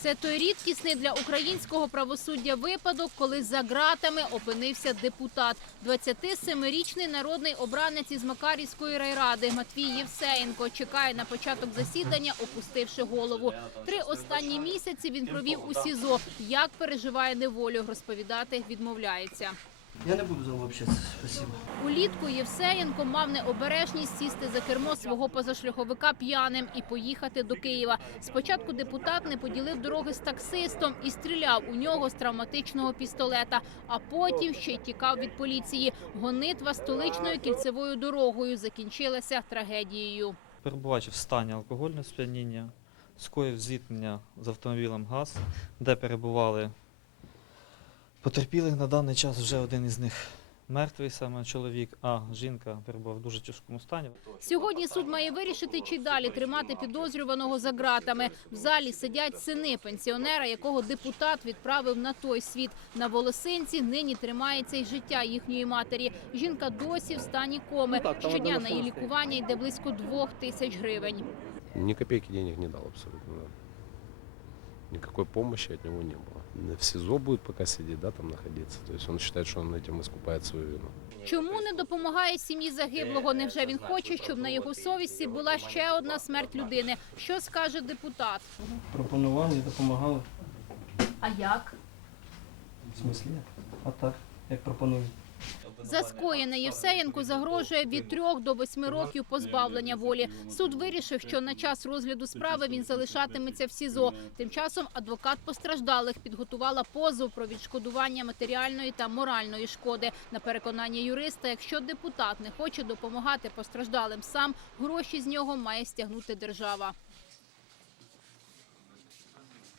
Це той рідкісний для українського правосуддя випадок, коли за ґратами опинився депутат. 27-річний народний обранець із Макарівської райради Матвій Євсеєнко чекає на початок засідання, опустивши голову. Три останні місяці він провів у СІЗО. Як переживає неволю, розповідати відмовляється. Я не буду з вами общатися. Спасибо. Улітку Євсеєнко мав необережність сісти за кермо свого позашляховика п'яним і поїхати до Києва. Спочатку депутат не поділив дороги з таксистом і стріляв у нього з травматичного пістолета, а потім ще й тікав від поліції. Гонитва столичною кільцевою дорогою закінчилася трагедією. Перебуваючи в стані алкогольного сп'яніння, скоїв зіткнення з автомобілем ГАЗ, де перебували потерпілих на даний час вже один із них мертвий саме чоловік, а жінка перебувала в дуже тяжкому стані. Сьогодні суд має вирішити, чи далі тримати підозрюваного за ґратами. В залі сидять сини пенсіонера, якого депутат відправив на той світ. На волосинці нині тримається й життя їхньої матері. Жінка досі в стані коми. Щодня на її лікування йде близько двох тисяч гривень. Ни копейки денег не дал абсолютно. Никакой помощи от него не было. В СИЗО будет пока сидеть, да, там находиться. То есть он считает, что он этим искупает свою вину. Чому не допомагає сім'ї загиблого? Невже він хоче, щоб на його совісті була ще одна смерть людини? Що скаже депутат? Пропонували і допомагали. А як? В смислі? А так, як пропонують. За скоєне Євсеєнку загрожує від трьох до восьми років позбавлення волі. Суд вирішив, що на час розгляду справи він залишатиметься в СІЗО. Тим часом адвокат постраждалих підготувала позов про відшкодування матеріальної та моральної шкоди. На переконання юриста, якщо депутат не хоче допомагати постраждалим сам, гроші з нього має стягнути держава.